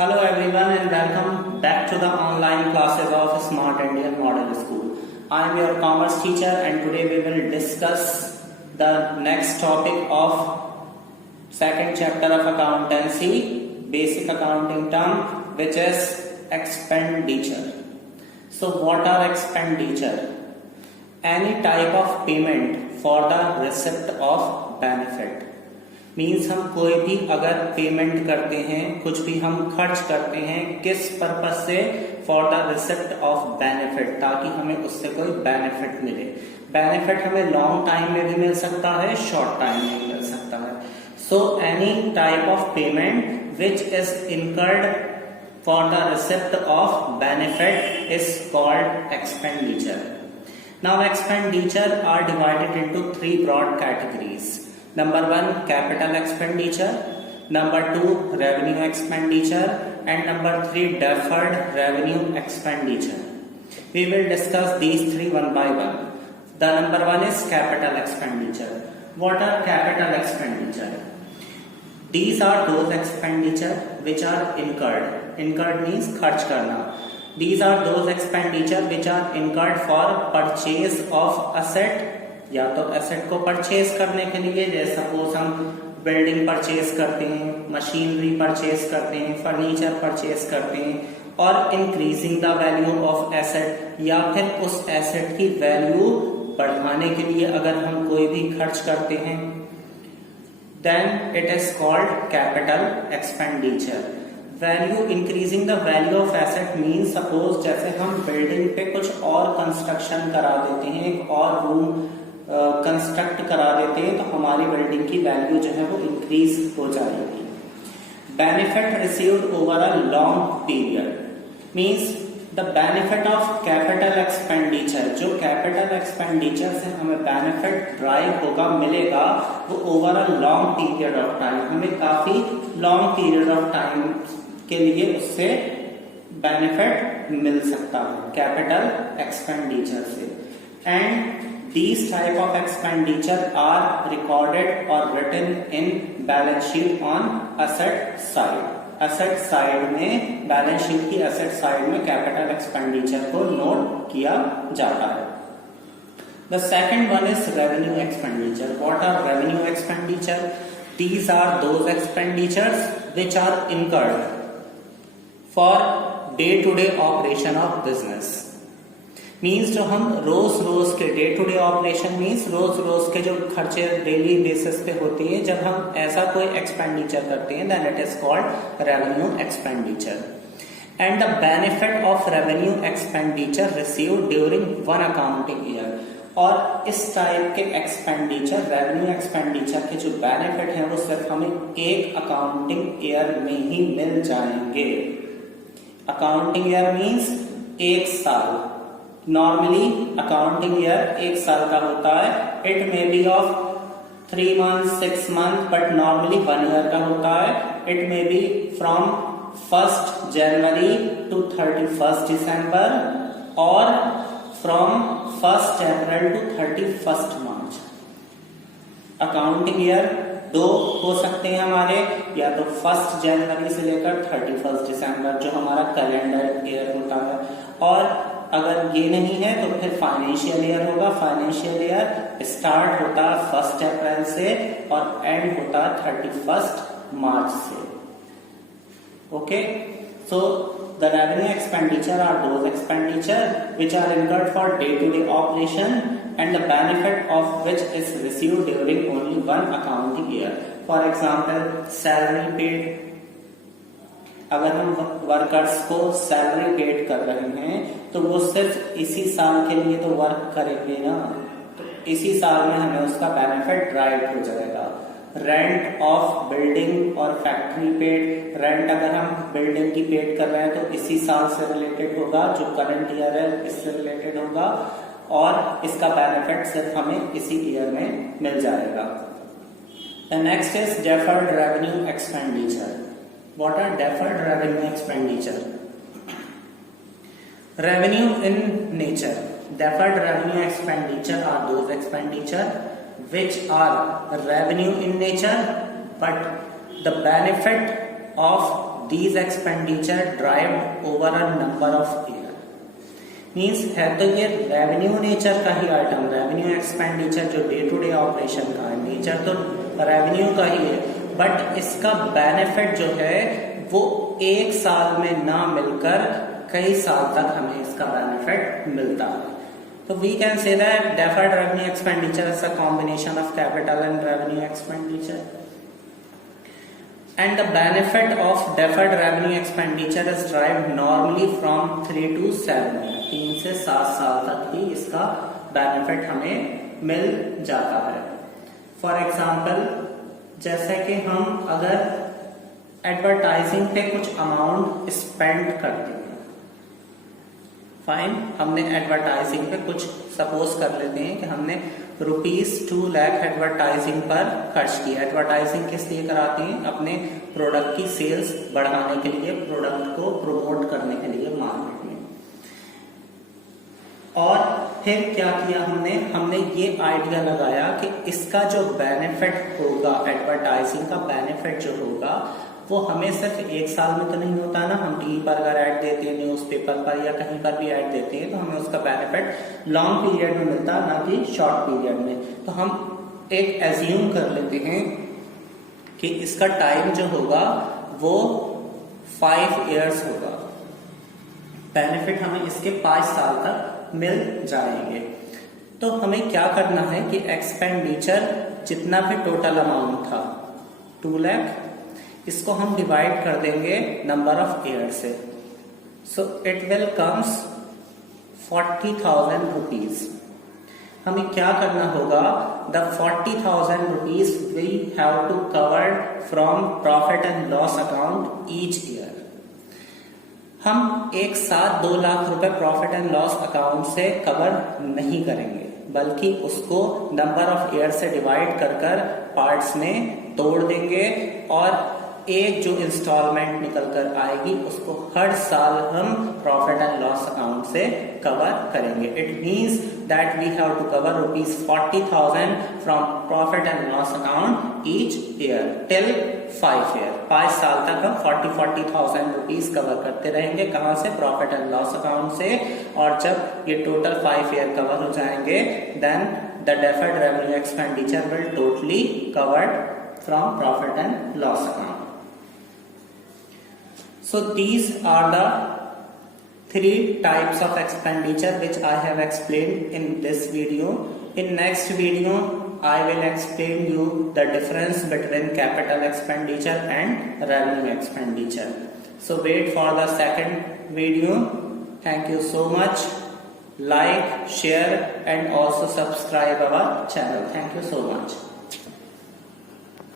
Hello everyone and welcome back to the online classes of Smart Indian Model School. I am your commerce teacher and today we will discuss the next topic of second chapter of accountancy, basic accounting term, which is expenditure. So what are expenditure? Any type of payment for the receipt of benefit. Means हम कोई भी अगर payment करते हैं, कुछ भी हम खर्च करते हैं, किस पर्पज से? For the receipt of benefit, ताकि हमें उससे कोई बेनिफिट मिले। बेनिफिट हमें लॉन्ग टाइम में भी मिल सकता है, शॉर्ट टाइम में भी मिल सकता है। So any type of payment which is incurred for the receipt of benefit is called expenditure. Now expenditure are divided into 3 broad categories. Number 1, capital expenditure. Number 2, revenue expenditure. And number 3, deferred revenue expenditure. We will discuss these 3 one by one. The number 1 is capital expenditure. What are capital expenditure? These are those expenditure which are incurred. Incurred means खर्च करना. These are those expenditure which are incurred for purchase of asset. या तो asset को purchase करने के लिए, जैसे suppose हम बिल्डिंग परचेज करते हैं, मशीनरी परचेज करते हैं, फर्नीचर परचेज करते हैं, और increasing the value of asset, या फिर उस एसेट की वैल्यू बढ़ाने के लिए अगर हम कोई भी खर्च करते हैं, then it is called capital expenditure. Value increasing the value of asset mean suppose जैसे हम बिल्डिंग पे कुछ और कंस्ट्रक्शन करा देते हैं, एक और रूम कंस्ट्रक्ट करा देते हैं, तो हमारी बिल्डिंग की वैल्यू जो है वो इंक्रीज हो जाएगी। Benefit received over a long period means the benefit of capital expenditure. जो कैपिटल एक्सपेंडिचर से हमें बेनिफिट ड्राइव होगा, मिलेगा, वो over a long period of time, हमें काफी लॉन्ग पीरियड ऑफ टाइम के लिए उससे बेनिफिट मिल सकता है कैपिटल एक्सपेंडिचर से। And these type of expenditure are recorded or written in balance sheet on asset side. asset side में balance sheet की asset side में capital expenditure को note किया जाता है। The second one is revenue expenditure. What are revenue expenditure? These are those expenditures which are incurred for day-to-day operation of business. Means जो हम रोज के day to day operation means रोज के जो खर्चे डेली बेसिस पे होती है, जब हम ऐसा कोई एक्सपेंडिचर करते हैं, then it is called revenue expenditure. And the benefit of revenue expenditure received during one accounting year. और इस टाइप के एक्सपेंडिचर, रेवेन्यू एक्सपेंडिचर के जो बेनिफिट है वो सिर्फ हमें एक अकाउंटिंग ईयर में ही मिल जाएंगे। अकाउंटिंग ईयर मीन्स एक साल। नॉर्मली अकाउंटिंग ईयर एक साल का होता है। It may be of 3 months 6 months but normally 1 year का होता है। It may be from 1st January to 31st December और from 1st April to 31st March। Accounting year 2 हो सकते हैं हमारे, या तो 1st January से लेकर 31st December जो हमारा कैलेंडर ईयर होता है, और अगर ये नहीं है तो फिर फाइनेंशियल ईयर होगा। फाइनेंशियल ईयर स्टार्ट होता है 1st April से और एंड होता है 31st March से। Okay, so the revenue expenditure are those expenditure which are incurred for day to day operation and the benefit of which is received during only one accounting year. For example salary paid, अगर हम workers को salary paid कर रहे हैं तो वो सिर्फ इसी साल के लिए तो वर्क करेंगे ना, तो इसी साल में हमें उसका बेनिफिट ड्राइव हो जाएगा। रेंट ऑफ बिल्डिंग और फैक्ट्री पेड, रेंट अगर हम बिल्डिंग की पेड कर रहे हैं तो इसी साल से रिलेटेड होगा, जो करंट ईयर है इससे रिलेटेड होगा, और इसका बेनिफिट सिर्फ हमें इसी ईयर में मिल जाएगा। The next is deferred revenue expenditure. What are deferred revenue expenditure? Revenue in nature. Deferred revenue expenditure are those expenditure which are revenue in nature, but the benefit of these expenditure derived over a number of year। Means है तो ये revenue nature का ही item, revenue expenditure जो day to day operation का है, nature तो revenue का ही है, बट इसका बेनिफिट जो है वो एक साल में ना मिलकर कई साल तक हमें इसका बेनिफिट मिलता है। तो we can say that deferred revenue expenditure is a combination of capital and revenue expenditure, and the benefit of deferred revenue expenditure is derived normally from 3 to 7 years। 3 से 7 साल तक ही इसका बेनिफिट हमें मिल जाता है। फॉर एग्जाम्पल, जैसे कि हम अगर एडवर्टाइजिंग पे कुछ अमाउंट स्पेंड करते हैं, फाइन, हमने एडवर्टाइजिंग पे कुछ सपोज कर लेते हैं कि हमने ₹2 लाख एडवर्टाइजिंग पर खर्च किया। एडवर्टाइजिंग किस लिए कराते हैं? अपने प्रोडक्ट की सेल्स बढ़ाने के लिए, प्रोडक्ट को प्रमोट करने के लिए मार्केट में। और फिर क्या किया हमने ये आइडिया लगाया कि इसका जो बेनिफिट होगा, एडवर्टाइजिंग का बेनिफिट जो होगा वो हमें सिर्फ एक साल में तो नहीं होता ना। हम टीवी पर अगर ऐड देते हैं, न्यूज़पेपर पर या कहीं पर भी ऐड देते हैं, तो हमें उसका बेनिफिट लॉन्ग पीरियड में मिलता है, ना कि शॉर्ट पीरियड में। तो हम एक एज्यूम कर लेते हैं कि इसका टाइम जो होगा वो 5 इयर्स होगा, बेनिफिट हमें इसके 5 साल तक मिल जाएंगे। तो हमें क्या करना है कि एक्सपेंडिचर जितना भी टोटल अमाउंट था 2 लाख, इसको हम डिवाइड कर देंगे नंबर ऑफ ईयर से। So it will comes 40,000 rupees. हमें क्या करना होगा? The 40,000 rupees we have to cover from profit and loss account each year. हम एक साथ 2 लाख रुपए प्रॉफिट एंड लॉस अकाउंट से कवर नहीं करेंगे, बल्कि उसको नंबर ऑफ ईयर से डिवाइड कर पार्ट्स में तोड़ देंगे और एक जो इंस्टॉलमेंट निकल कर आएगी उसको हर साल हम प्रॉफिट एंड लॉस अकाउंट से कवर करेंगे। It means that we have to cover ₹40,000 from profit and loss account each year till 5 year. 5 साल तक हम 40,000 रुपीज कवर करते रहेंगे। कहां से? प्रॉफिट एंड लॉस अकाउंट से। और जब ये टोटल 5 ईयर कवर हो जाएंगे, then the deferred revenue expenditure will totally covered from profit and loss account. So these are the 3 types of expenditure which I have explained in this video. In next video, I will explain you the difference between capital expenditure and revenue expenditure. So wait for the second video. Thank you so much. Like, share and also subscribe our channel. Thank you so much.